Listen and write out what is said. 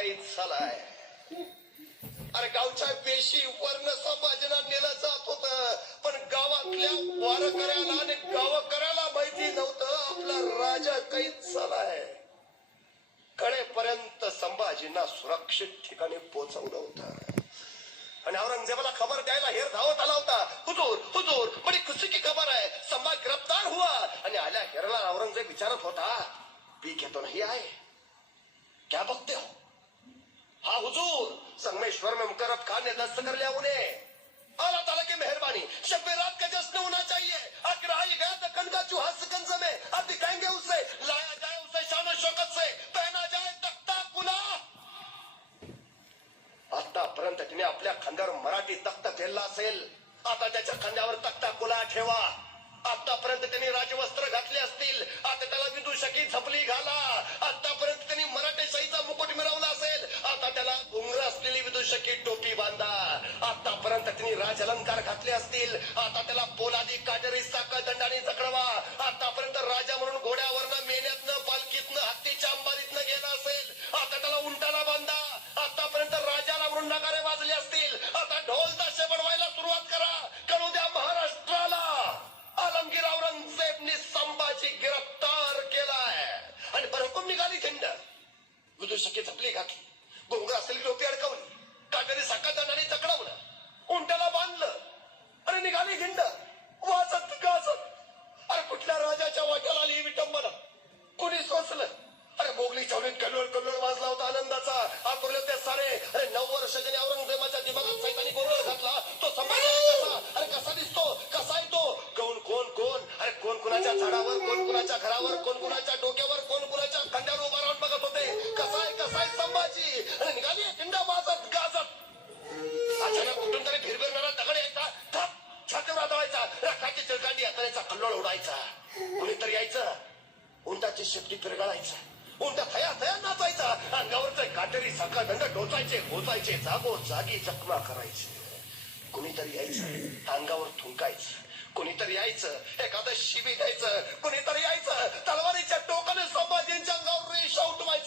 काही झालाय. अरे गावच्या पेशी वर्ण संभाजीना नेलं जात होत, पण गावातल्या वारकऱ्याला आणि गावकऱ्याला माहिती नव्हतं आपला राजा काही झालाय. कळेपर्यंत संभाजींना सुरक्षित ठिकाणी पोहोचवलं होतं आणि औरंगजेबाला खबर द्यायला हेर धावत आला होता. हुजूर हुजूर बडी खुशी की खबर आहे, संभा गिरफ्तार हुआ. आणि आल्या हेरला औरंगजेब विचारत होता, पी के तो नहीं आए, क्या बकते हो? हाँ हुजूर, संगमेश्वर में मुकर्रब खान ने दस्त कर लिया उन्हें. अल्लाह ताला की मेहरबानी, शब रात का जश्न होना चाहिए. आखिर आ ही गया दक्कन का चूहा सिकंजा में, अब दिखाएंगे उसे, लाया जाए उसे शान शौकत से, पहना जाए तख्ता कुला. आतापर्यंत तिने आपल्या खांद्यावर मराठी तख्त फेरला असेल, आता त्याच्या खांद्यावर तख्ता कुला ठेवा. आतापर्यंत त्यांनी राजवस्त्र घातले असतील, आता त्याला विदूषकी झपली घाला. आतापर्यंत त्यांनी मराठेशाहीचा मुकुट मिरवला असेल, आता त्याला घुंगर असलेली विदूषकी टोपी बांधा. आतापर्यंत त्यांनी राज अलंकार घातले असतील, आता त्याला पोलादी काटेरी साखळ दंडाने जखडवा. आतापर्यंत राजा म्हणून घोड्यावरनं, मेन्यातनं, पालखीतनं, हत्तीच्या अंबारीतनं गेला असेल, आता त्याला उंटाला बांधा. आतापर्यंत राजाला म्हणून नगारे वाजले असतील, आता ढोल ताशे बनवायला सुरुवात करा. करू द्या महाराष्ट्राला. आलमगीर औरंगजेबनी संभाजी गिरफ्तार केलाय आणि बरहुकूम निघाली झेंड. विदूषकी झपली घातली, घुंगर असलेली टोपी अडकवली, काटेरी साखळ दंडाने जखडवलं, उंटाला बांधलं आणि निघाली झेंड वाजत गाजत. अरे कुठल्या राजाच्या वाट्याला आली ही विटंबना, कुणी सोचलं? अरे मोगली छावणीत कल्लोळ कल्लोळ वाजला होता आनंदाचा. आकुरले होते सारे. अरे 9 वर्ष ज्याने औरंगजेबाच्या दिमागात सैतानी गोंधळ घातला, तो संभाजी कसा? अरे कसा दिसतो, कसा आहे तो? कोण कोण कोण? अरे कोण कुणाच्या झाडावर, कोण कुणाच्या घरावर, कोण कुणाच्या डोक्यावर, कोण कुणाच्या खांद्यावर उभा राहून बघत होते. कसा आहे संभाजी? आणि निघाली खिंडा वाजत गाजत. अचानक कुठून तरी फिरफिरणारा दगड यायचा, थप छातीवर आदळायचा, रक्ताची चिळकांडी हाताळायचा, कल्लोळ उडायचा. कुणीतरी यायचं, उंटाची शेपटी पिरगाळायचं, उंटा थया थया नाचायचा, अंगावरचे काटेरी साखळ दंड टोचायचे, घोचायचे, जागोजागी जखमा करायचे. कुणीतरी यायचं, अंगावर थुंकायचं, कुणीतरी यायचं, एखादं शिबी घ्यायचं, कुणीतरी यायचं, तलवारीच्या टोकाने संभाजींच्या अंगावर रेषा उठवायची.